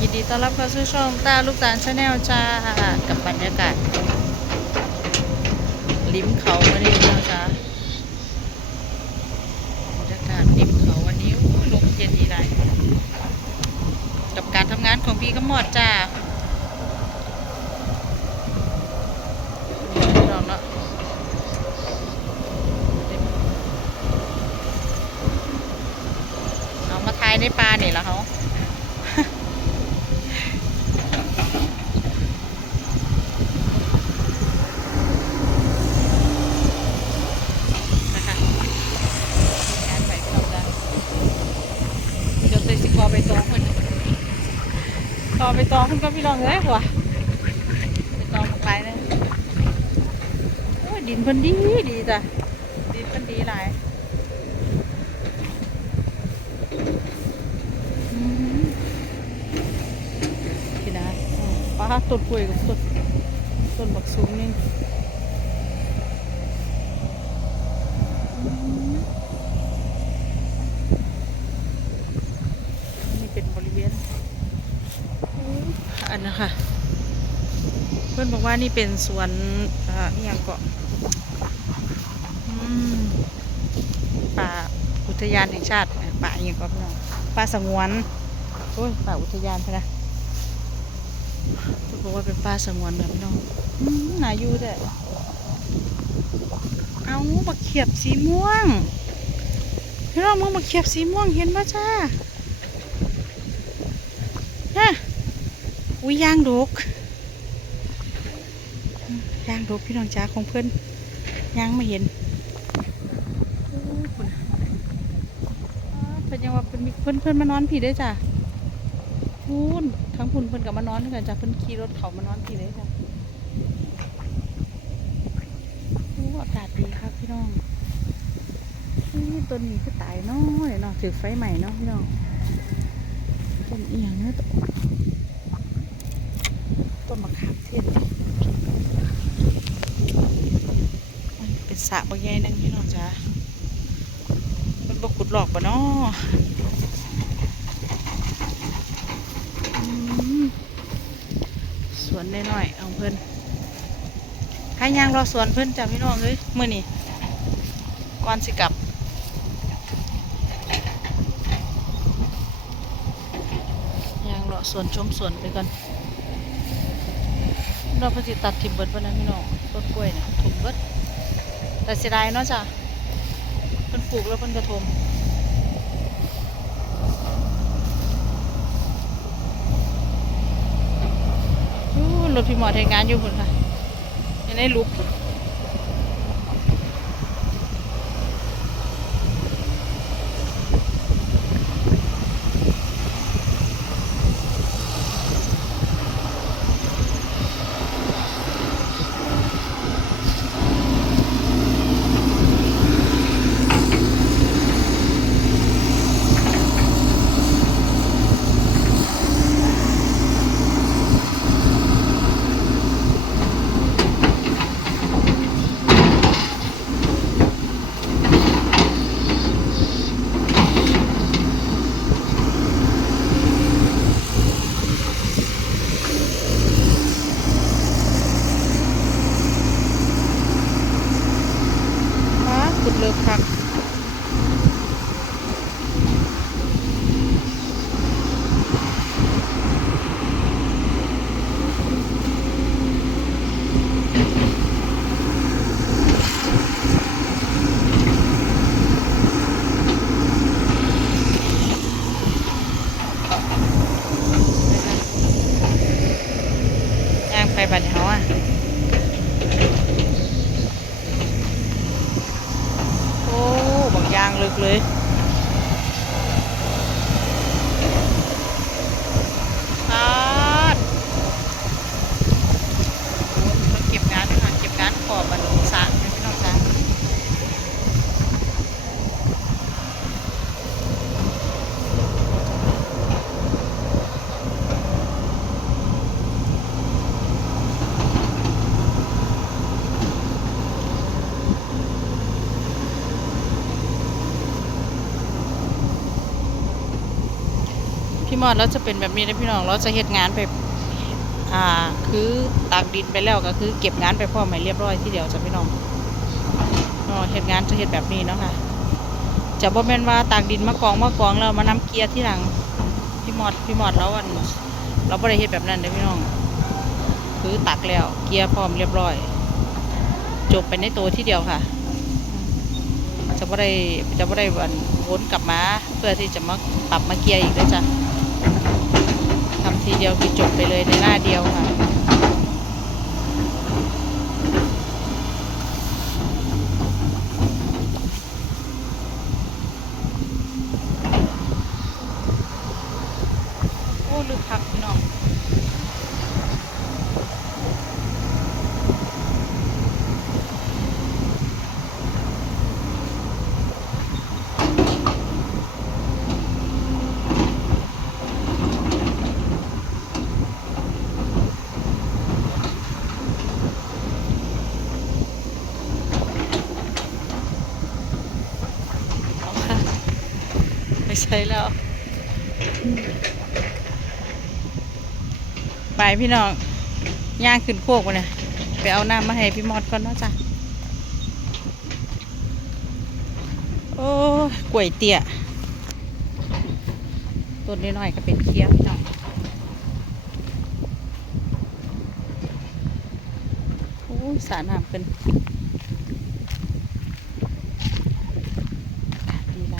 ยินดีต้อนรับเข้าสู่ช่องตาลูกตาลชาแนลจ้ากับบรรยากาศริมเขาวันนี้นะจ๊ะบรรยากาศริมเขาวันนี้ลมเย็นดีไรกับการทำงานของพี่ก็หมดจ้าลองเนาะเอามาทายในปลาเนี่ยแล้วเขา นะคะงานไปพี่น้องจ้ะเดี๋ยวเตยสิกอไปตองมัน ต่อไปต่อคุณก็พี่ลองเลยหัวไปต่องหมกไรเลยโอ้ยดินพันดีดีจ้ะดินพันดีหลายอืมพี่นะป้าต้นกล้วยกับต้นต้นบักสูงนี่เป็นบริเวณอันนะ คะเพื่อนบอกว่านี่เป็นสวนอ่าอย่างเกาะอืมป่าอุทยานแห่งชาติ ป่าอย่างเกาะพี่น้องป่าสงวนโอ้ยป่าอุทยานพะนะเพิ่นบอกว่าเป็นป่าสงวนแบบพี่น้องน่าอยู่แต่เอาบักเขียบสีม่วงพี่น้องมึงมาเขียบสีม่วงเห็นป่ะจ้าฮะ อุ้ยยางดกอืมยางดกพี่น้องจ้าของเพื่อนย่างไม่เห็นเพิ่นยังว่าเพิ่นเพิ่นเพิ่นมานอนผีได้จ้ะพูนทั้งพุ่นเพิ่อนกับมานอนกันจ้ะเพิ่อนขี่รถเขามานอนผีเลยจ้ะโอ้อากาศดีครับพี่น้องนี่ต้นนี้คือตายน้อยเนาะถือไฟใหม่เนาะพี่น้องต้นเอียงเนาะต้นต้นมะขามเทศมันเป็น สะบางใหญ่หนึงพี่น้องจ้ามันบกุดหลอกปะเนาะอืมสวนน้อยๆเอาเพิ่อนให้ยางรอสวนเพิ่อนจ้ะพี่น้องเอ้ยมื้อนี้ก่อนสิกลับยางเลาะสวนชมสวนไปก่อนเราเพอสิตัดทิมเบิดวันนั้นพี่น้องต้นกล้วยเนี่ยถุมเบิด แต่เสียดายเนาะจ้ะเพิ่นปลูกแล้วเพิ่นกระทมอู้รถพี่หมอทำงานอยู่พุ่นค่ะยังได้ลุกพุ่น থাক เลย พี่มอดเราจะเป็นแบบนี้นะพี่น้องเราจะเฮ็ดงานไปอ่าคือตากดินไปแล้วก็คือเก็บงานไปพร้อมให้เรียบร้อยที่เดียวจ้ะพี่น้องอ๋อเฮ็ดงานจะเฮ็ดแบบนี้เนาะค่ะจะบ่แม่นว่าตากดินมากองมากองแล้วมานํเกียร์ที่หลังพี่มอดพี่มอดเราอันเราบ่ได้เฮ็ดแบบนั้นเด้อพี่น้องคือตักแล้วเกียร์พร้อมเรียบร้อย จบไปในตัวที่เดียวค่ะ จะบ่ได้จะบ่ได้วันวนกลับมาเพื่อที่จะมาปรับมาเกียร์อีกเด้จ้ะ ทำทีเดียวคือจบไปเลยในหน้าเดียวค่ะ โอ้ลึกคักพี่น้อง ใช่แล้ว ไปพี่น้องย่างขึ้นโคกมาเนี่ยไปเอาน้ำมาให้พี่มอดก่อนเนาะจ้ะ โอ้กล้วยเตี้ยต้นน้อยๆก็เป็นเคี้ยวพี่น้องโอ้สาน้ำเป็นดีไร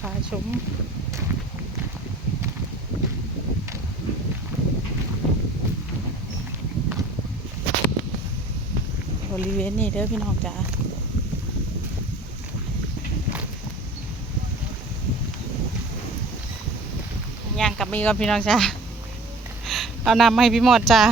พา ชมบริเวณนี้เด้อพี่น้องจ้าย่างกับมีกับพี่น้องจ้าเอาน้ำมาให้พี่หมดจ้า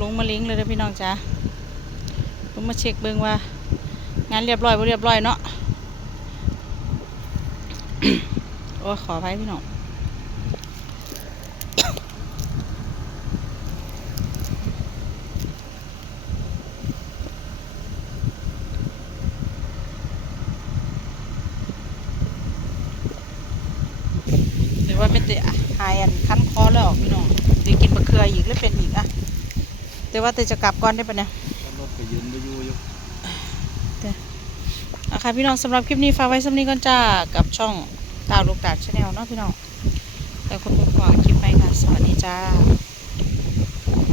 ลงมาลิงก์เลยเด้อพี่น้องจ้าลงมาเช็คเบิ่งว่า งานเรียบร้อยบ่เรียบร้อยเนาะโอ้ขออภัยพี่น้องหรือว่าไม่เติหายอันคันคอแล้วออกพี่น้องเดี๋ยวกินมะเขืออีกแล้วเป็นอีกอะ แต่ว่าเตจะกลับก่อนได้ปะเนี่ยรถไปยืนไปอยู่อยู่อะค่ะพี่น้องสำหรับคลิปนี้ฝากไว้สำนี้ก่อนจ้ากับช่องตาวลูกตาชาแนลเนาะพี่น้องแล้วคนพบกันคลิปใหม่ค่ะ สวัสดีจ้า